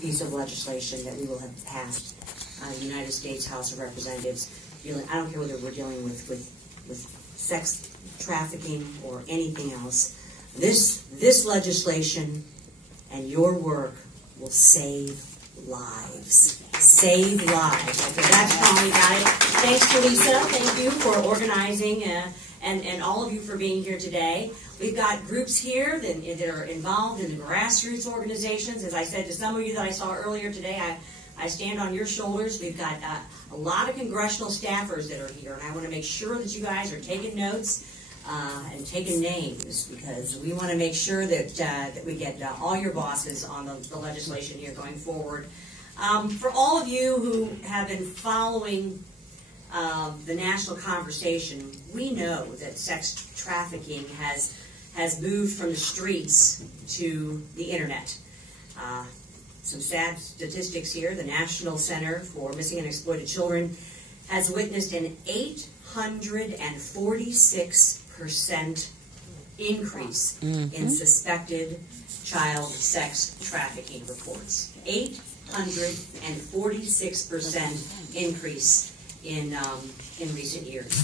piece of legislation that we will have passed the United States House of Representatives. I don't care whether we're dealing with sex trafficking or anything else. This legislation and your work will save lives. Save lives. Okay, that's Tommy got it. Thanks to Lisa. Thank you for organizing and all of you for being here today. We've got groups here that are involved in the grassroots organizations. As I said to some of you that I saw earlier today, I stand on your shoulders. We've got a lot of congressional staffers that are here, and I want to make sure that you guys are taking notes and taking names, because we want to make sure that we get all your bosses on the legislation here going forward. For all of you who have been following the national conversation, we know that sex trafficking has moved from the streets to the internet. Some sad statistics here. The National Center for Missing and Exploited Children has witnessed an 846% increase in suspected child sex trafficking reports. 846% increase in recent years.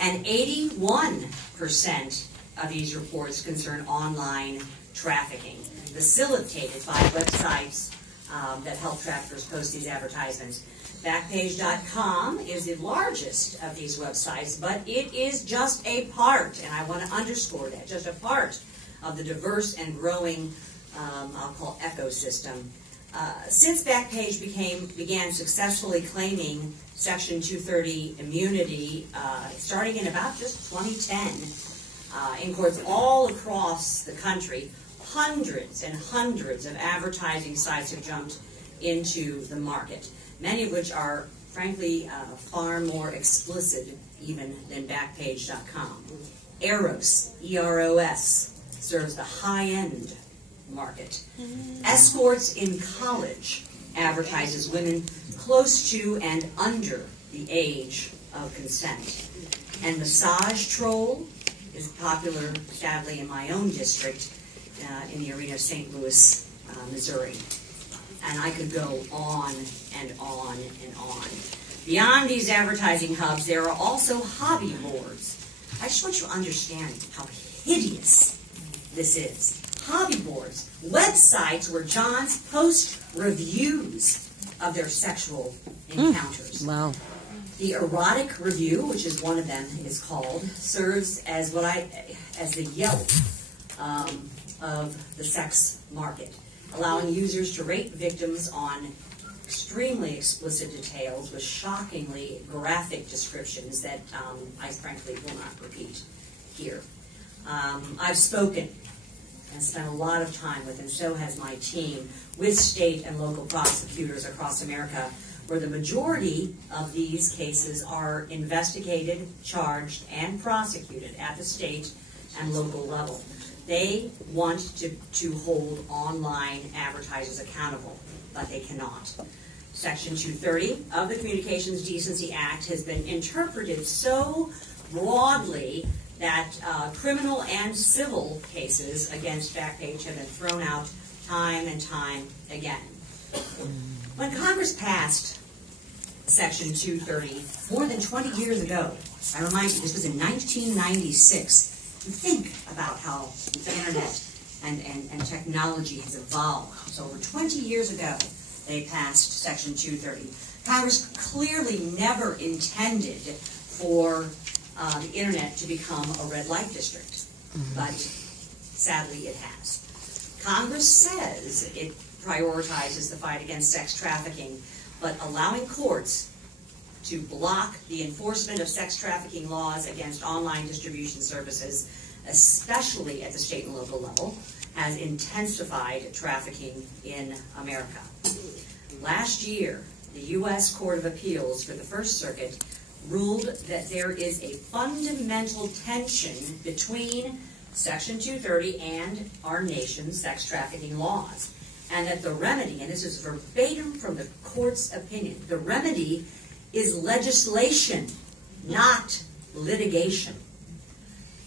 And 81% of these reports concern online trafficking, facilitated by websites that help traffickers post these advertisements. Backpage.com is the largest of these websites, but it is just a part, and I want to underscore that, just a part of the diverse and growing, I'll call ecosystem. Since Backpage began successfully claiming Section 230 immunity, starting in about just 2010, in courts all across the country, hundreds and hundreds of advertising sites have jumped into the market, many of which are, frankly, far more explicit even than Backpage.com. Eros, E-R-O-S, serves the high-end market. Escorts in College advertises women close to and under the age of consent. And Massage Troll is popular, sadly, in my own district, in the arena of St. Louis, Missouri. And I could go on and on and on. Beyond these advertising hubs, there are also hobby boards. I just want you to understand how hideous this is. Hobby boards, websites where Johns post reviews of their sexual encounters. Wow. The Erotic Review, which is one of them, is called, serves as as the Yelp of the sex market, allowing users to rate victims on extremely explicit details with shockingly graphic descriptions that I frankly will not repeat here. I've spoken and spent a lot of time with, and so has my team, with state and local prosecutors across America, where the majority of these cases are investigated, charged, and prosecuted at the state and local level. They want to hold online advertisers accountable, but they cannot. Section 230 of the Communications Decency Act has been interpreted so broadly that criminal and civil cases against Backpage have been thrown out time and time again. When Congress passed Section 230 more than 20 years ago, I remind you, this was in 1996, think about how the internet and technology has evolved. So over 20 years ago, they passed Section 230. Congress clearly never intended for the internet to become a red light district, but sadly it has. Congress says it prioritizes the fight against sex trafficking, but allowing courts to block the enforcement of sex trafficking laws against online distribution services, especially at the state and local level, has intensified trafficking in America. Last year, the U.S. Court of Appeals for the First Circuit ruled that there is a fundamental tension between Section 230 and our nation's sex trafficking laws, and that the remedy, and this is verbatim from the court's opinion, the remedy is legislation, not litigation.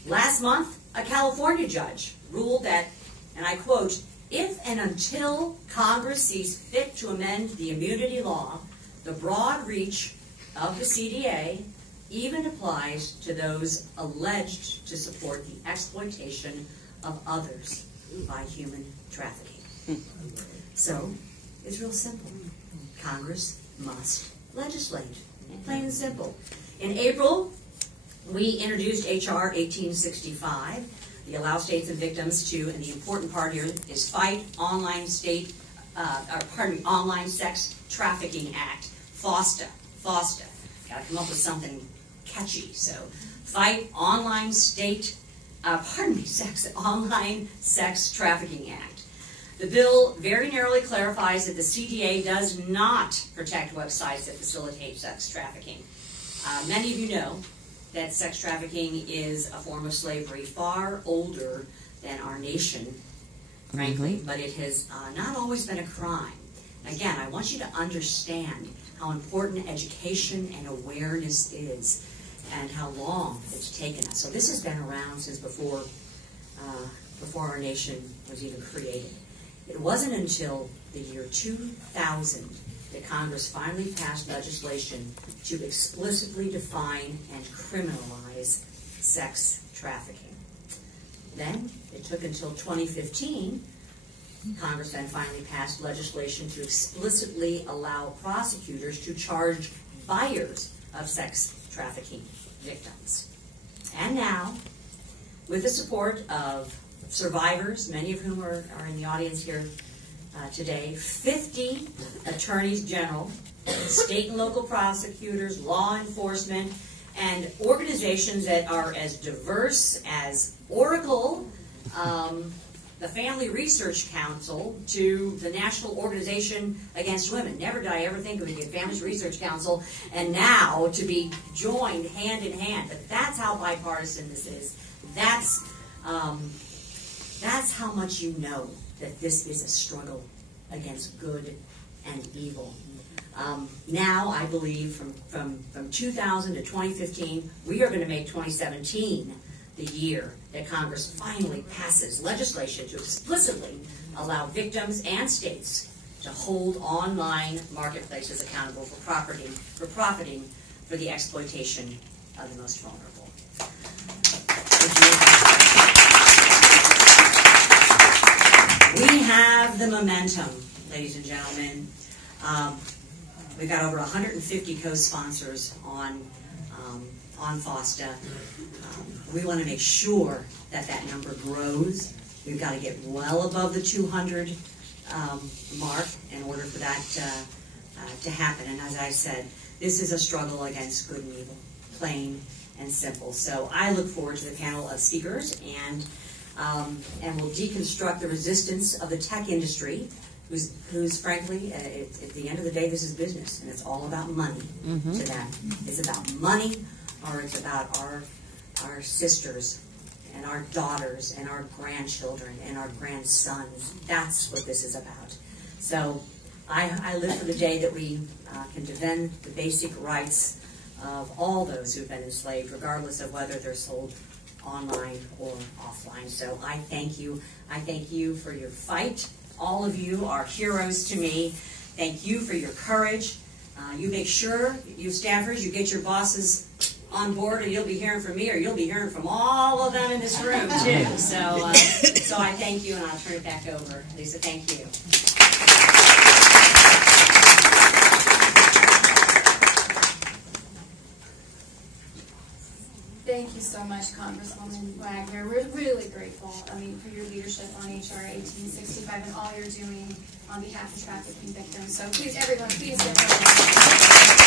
Last month, a California judge ruled that, and I quote, if and until Congress sees fit to amend the immunity law, the broad reach of the CDA even applies to those alleged to support the exploitation of others by human trafficking. So, it's real simple. Congress must legislate. Plain and simple. In April, we introduced H.R. 1865. We allow states and victims to, and the important part here is fight online Online Sex Trafficking Act, FOSTA. FOSTA. Got to come up with something catchy. So, fight online Online Sex Trafficking Act. The bill very narrowly clarifies that the CDA does not protect websites that facilitate sex trafficking. Many of you know that sex trafficking is a form of slavery far older than our nation, frankly, but it has not always been a crime. Again, I want you to understand how important education and awareness is and how long it's taken us. So this has been around since before our nation was even created. It wasn't until the year 2000 that Congress finally passed legislation to explicitly define and criminalize sex trafficking. Then, it took until 2015, Congress then finally passed legislation to explicitly allow prosecutors to charge buyers of sex trafficking victims. And now, with the support of survivors, many of whom are in the audience here today, 50 attorneys general, state and local prosecutors, law enforcement, and organizations that are as diverse as Oracle, the Family Research Council, to the National Organization Against Women. Never did I ever think of it, Family Research Council, and now to be joined hand in hand. But that's how bipartisan this is. That's how much you know that this is a struggle against good and evil. Now, I believe from 2000 to 2015, we are going to make 2017 the year that Congress finally passes legislation to explicitly allow victims and states to hold online marketplaces accountable for profiting for the exploitation of the most vulnerable. We have the momentum, ladies and gentlemen. We've got over 150 co-sponsors on FOSTA. We want to make sure that that number grows. We've got to get well above the 200 mark in order for that to happen. And as I said, this is a struggle against good and evil, plain and simple. So I look forward to the panel of speakers, and we'll deconstruct the resistance of the tech industry, who's frankly, at the end of the day, this is business, and it's all about money to them. It's about money, or it's about our sisters and our daughters and our grandchildren and our grandsons. That's what this is about. So I live for the day that we can defend the basic rights of all those who've been enslaved, regardless of whether they're sold online or offline. So I thank you. I thank you for your fight. All of you are heroes to me. Thank you for your courage. You make sure, you staffers, you get your bosses on board, or you'll be hearing from me, or you'll be hearing from all of them in this room too. So, so I thank you, and I'll turn it back over. Lisa, thank you. Thank you so much, Congresswoman Wagner. We're really grateful, for your leadership on H.R. 1865 and all you're doing on behalf of trafficking victims. So please, everyone, please give her a round.